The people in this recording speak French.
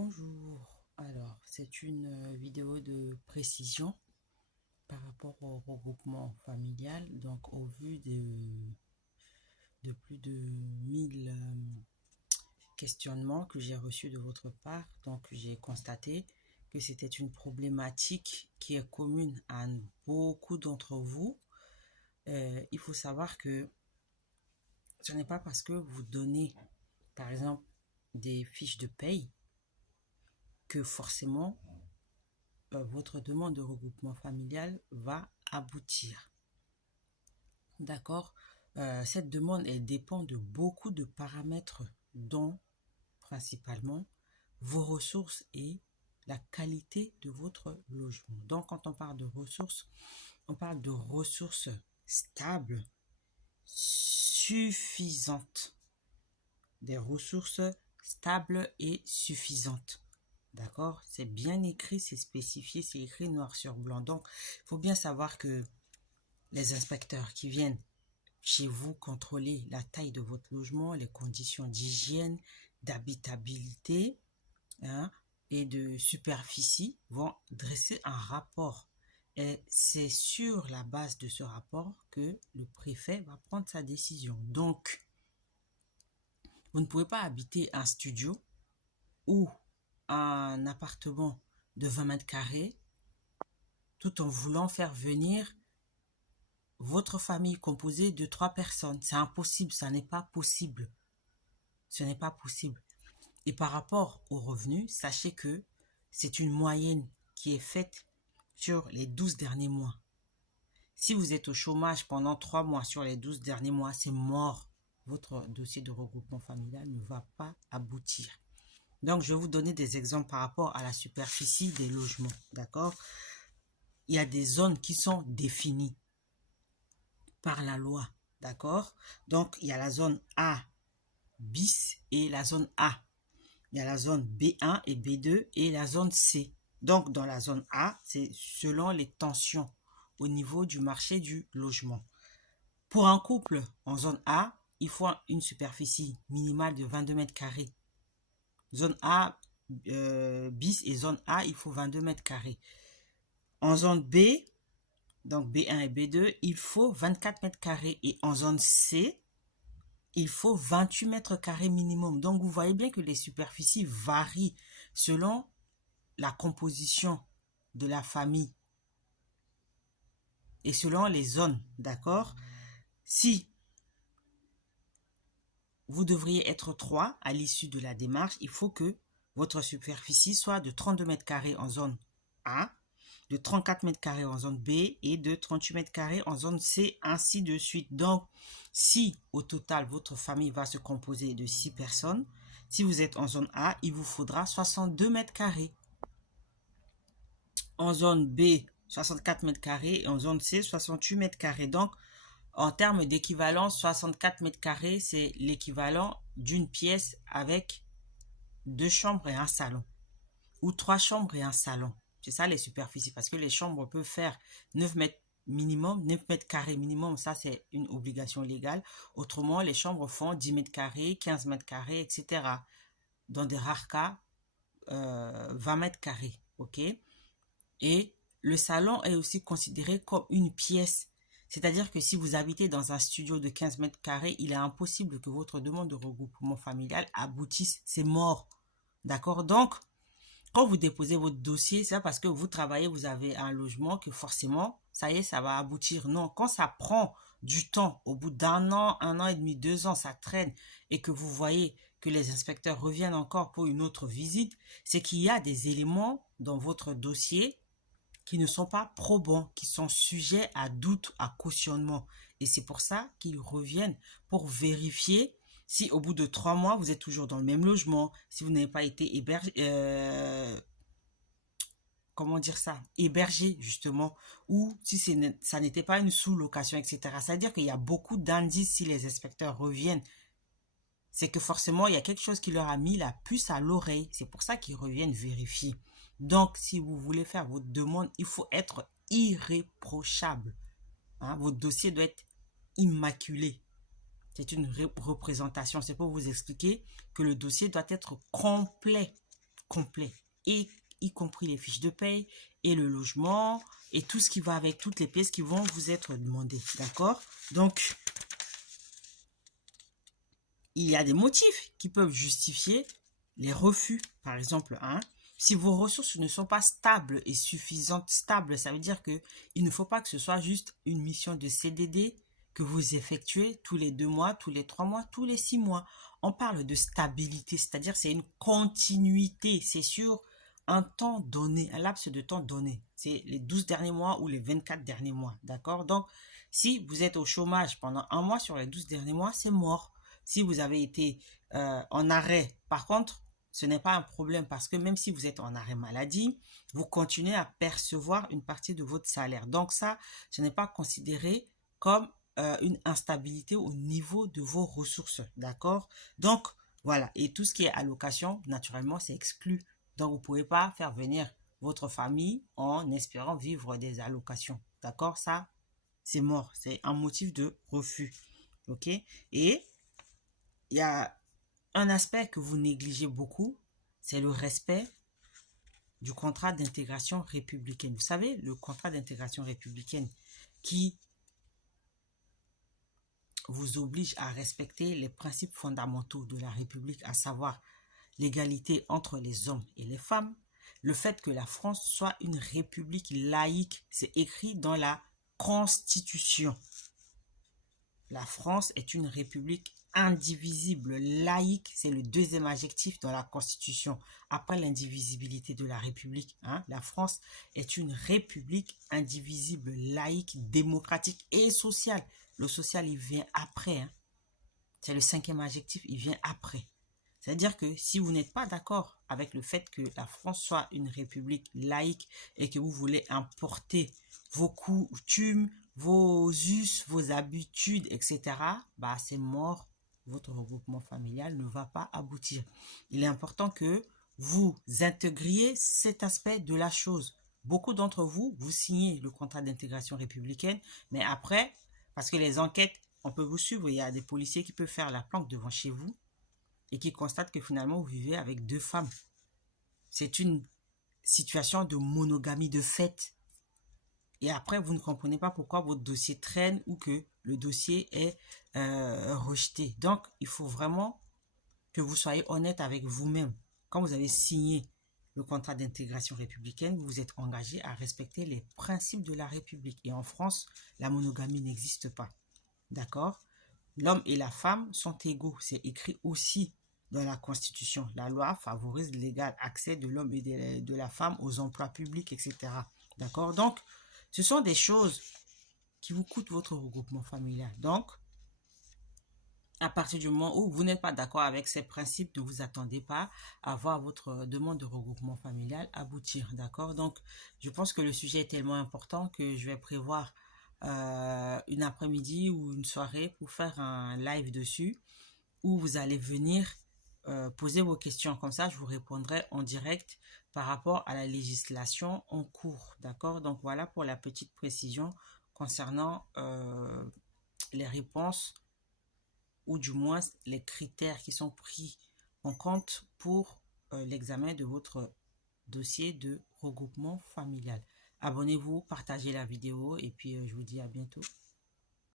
Bonjour, alors c'est une vidéo de précision par rapport au regroupement familial. Donc au vu de plus de 1000 questionnements que j'ai reçus de votre part, donc j'ai constaté que c'était une problématique qui est commune à beaucoup d'entre vous. Il faut savoir que ce n'est pas parce que vous donnez par exemple des fiches de paye que forcément votre demande de regroupement familial va aboutir. D'accord. Cette demande, elle dépend de beaucoup de paramètres, dont principalement vos ressources et la qualité de votre logement. Donc, quand on parle de ressources, on parle de ressources stables, suffisantes. Des ressources stables et suffisantes. D'accord? C'est bien écrit, c'est spécifié, c'est écrit noir sur blanc. Donc, il faut bien savoir que les inspecteurs qui viennent chez vous contrôler la taille de votre logement, les conditions d'hygiène, d'habitabilité et de superficie vont dresser un rapport. Et c'est sur la base de ce rapport que le préfet va prendre sa décision. Donc, vous ne pouvez pas habiter un studio ou un appartement de 20 mètres carrés tout en voulant faire venir votre famille composée de 3 personnes. C'est impossible, ça n'est pas possible. Ce n'est pas possible. Et par rapport aux revenus, sachez que c'est une moyenne qui est faite sur les 12 derniers mois. Si vous êtes au chômage pendant 3 mois sur les 12 derniers mois, c'est mort. Votre dossier de regroupement familial ne va pas aboutir. Donc, je vais vous donner des exemples par rapport à la superficie des logements. D'accord? Il y a des zones qui sont définies par la loi. D'accord? Donc, il y a la zone A bis et la zone A. Il y a la zone B1 et B2 et la zone C. Donc, dans la zone A, c'est selon les tensions au niveau du marché du logement. Pour un couple en zone A, il faut une superficie minimale de 22 mètres carrés. Zone A bis et zone A, il faut 22 mètres carrés. En zone B, donc B1 et B2, il faut 24 mètres carrés. Et en zone C, il faut 28 mètres carrés minimum. Donc, vous voyez bien que les superficies varient selon la composition de la famille et selon les zones, d'accord? Si vous devriez être 3 à l'issue de la démarche, il faut que votre superficie soit de 32 mètres carrés en zone A, de 34 mètres carrés en zone B et de 38 mètres carrés en zone C, ainsi de suite. Donc, si au total, votre famille va se composer de 6 personnes, si vous êtes en zone A, il vous faudra 62 mètres carrés. En zone B, 64 mètres carrés et en zone C, 68 mètres carrés. Donc, en termes d'équivalence, 64 mètres carrés, c'est l'équivalent d'une pièce avec 2 chambres et un salon. Ou 3 chambres et un salon. C'est ça les superficies. Parce que les chambres peuvent faire 9 mètres minimum, 9 mètres carrés minimum. Ça, c'est une obligation légale. Autrement, les chambres font 10 mètres carrés, 15 mètres carrés, etc. Dans des rares cas, 20 mètres carrés. OK? Et le salon est aussi considéré comme une pièce. C'est-à-dire que si vous habitez dans un studio de 15 mètres carrés, il est impossible que votre demande de regroupement familial aboutisse. C'est mort. D'accord? Donc, quand vous déposez votre dossier, c'est pas parce que vous travaillez, vous avez un logement que forcément, ça y est, ça va aboutir. Non, quand ça prend du temps, au bout un an et demi, 2 ans, ça traîne et que vous voyez que les inspecteurs reviennent encore pour une autre visite, c'est qu'il y a des éléments dans votre dossier qui ne sont pas probants, qui sont sujets à doute, à cautionnement. Et c'est pour ça qu'ils reviennent pour vérifier si au bout de 3 mois, vous êtes toujours dans le même logement, si vous n'avez pas été hébergé, comment dire ça, hébergé justement, ou si ça n'était pas une sous-location, etc. C'est-à-dire qu'il y a beaucoup d'indices si les inspecteurs reviennent. C'est que forcément, il y a quelque chose qui leur a mis la puce à l'oreille. C'est pour ça qu'ils reviennent vérifier. Donc, si vous voulez faire votre demande, il faut être irréprochable. Votre dossier doit être immaculé. C'est une représentation. C'est pour vous expliquer que le dossier doit être complet. complet, et y compris les fiches de paye et le logement et tout ce qui va avec, toutes les pièces qui vont vous être demandées, d'accord? Donc, il y a des motifs qui peuvent justifier les refus. Par exemple, si vos ressources ne sont pas stables et suffisantes, stables, ça veut dire que il ne faut pas que ce soit juste une mission de CDD que vous effectuez tous les 2 mois, tous les 3 mois, tous les 6 mois. On parle de stabilité, c'est-à-dire c'est une continuité, c'est sur un temps donné, un laps de temps donné. C'est les 12 derniers mois ou les 24 derniers mois, d'accord? Donc, si vous êtes au chômage pendant un mois sur les 12 derniers mois, c'est mort. Si vous avez été en arrêt, par contre, ce n'est pas un problème parce que même si vous êtes en arrêt maladie, vous continuez à percevoir une partie de votre salaire. Donc ça, ce n'est pas considéré comme une instabilité au niveau de vos ressources. D'accord? Donc, voilà. Et tout ce qui est allocation, naturellement, c'est exclu. Donc, vous ne pouvez pas faire venir votre famille en espérant vivre des allocations. D'accord? Ça, c'est mort. C'est un motif de refus. OK? Et il y a un aspect que vous négligez beaucoup, c'est le respect du contrat d'intégration républicaine. Vous savez, le contrat d'intégration républicaine qui vous oblige à respecter les principes fondamentaux de la République, à savoir l'égalité entre les hommes et les femmes, le fait que la France soit une république laïque, c'est écrit dans la Constitution. La France est une république indivisible, laïque, c'est le deuxième adjectif dans la Constitution, après l'indivisibilité de la République. La France est une république indivisible, laïque, démocratique et sociale. Le social, il vient après. C'est le cinquième adjectif, il vient après. C'est-à-dire que si vous n'êtes pas d'accord avec le fait que la France soit une république laïque et que vous voulez importer vos coutumes, vos us, vos habitudes, etc., bah c'est mort. Votre regroupement familial ne va pas aboutir. Il est important que vous intégriez cet aspect de la chose. Beaucoup d'entre vous, vous signez le contrat d'intégration républicaine, mais après, parce que les enquêtes, on peut vous suivre, il y a des policiers qui peuvent faire la planque devant chez vous et qui constatent que finalement vous vivez avec 2 femmes. C'est une situation de monogamie de fait. Et après, vous ne comprenez pas pourquoi votre dossier traîne ou que le dossier est rejeté. Donc, il faut vraiment que vous soyez honnête avec vous-même. Quand vous avez signé le contrat d'intégration républicaine, vous vous êtes engagé à respecter les principes de la République. Et en France, la monogamie n'existe pas. D'accord? L'homme et la femme sont égaux. C'est écrit aussi dans la Constitution. La loi favorise l'égal accès de l'homme et de la femme aux emplois publics, etc. D'accord? Donc, ce sont des choses qui vous coûtent votre regroupement familial. Donc, à partir du moment où vous n'êtes pas d'accord avec ces principes, ne vous attendez pas à voir votre demande de regroupement familial aboutir. D'accord? Donc, je pense que le sujet est tellement important que je vais prévoir une après-midi ou une soirée pour faire un live dessus où vous allez venir poser vos questions. Comme ça, je vous répondrai en direct par rapport à la législation en cours. D'accord? Donc, voilà pour la petite précision concernant les réponses ou du moins les critères qui sont pris en compte pour l'examen de votre dossier de regroupement familial. Abonnez-vous, partagez la vidéo et puis je vous dis à bientôt.